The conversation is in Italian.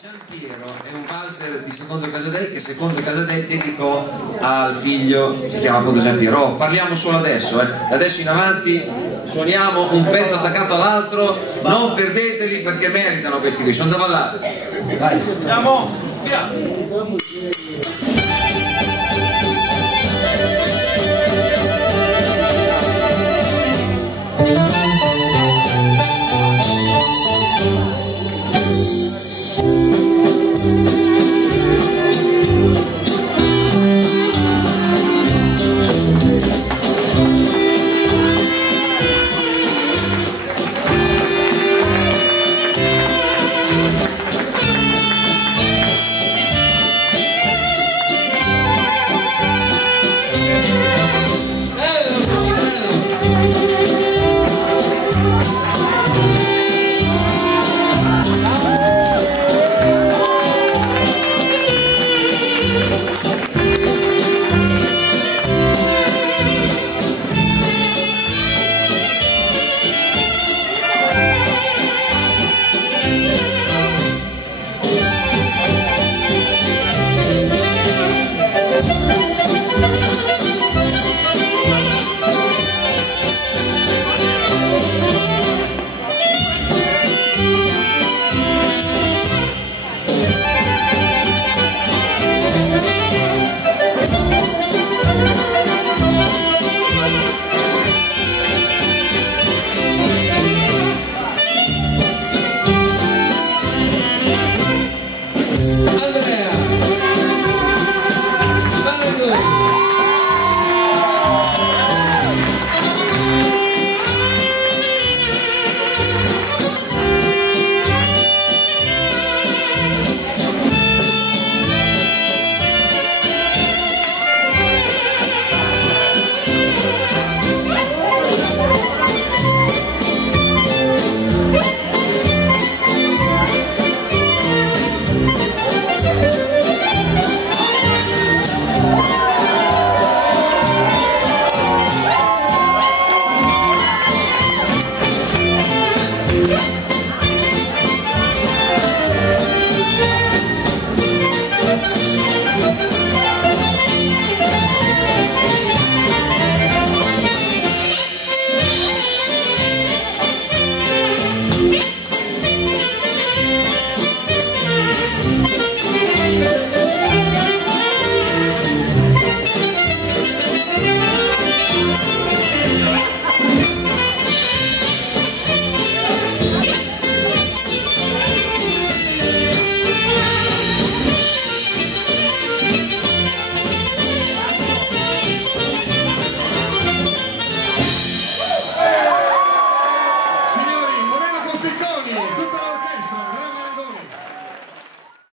Giampiero è un valzer di Secondo Casadei che Secondo Casadei dedicò al figlio, si chiama appunto Giampiero. Oh, parliamo solo adesso, da adesso in avanti suoniamo un pezzo attaccato all'altro, non perdeteli perché meritano questi qui, sono da ballare. Vai. Andiamo, via.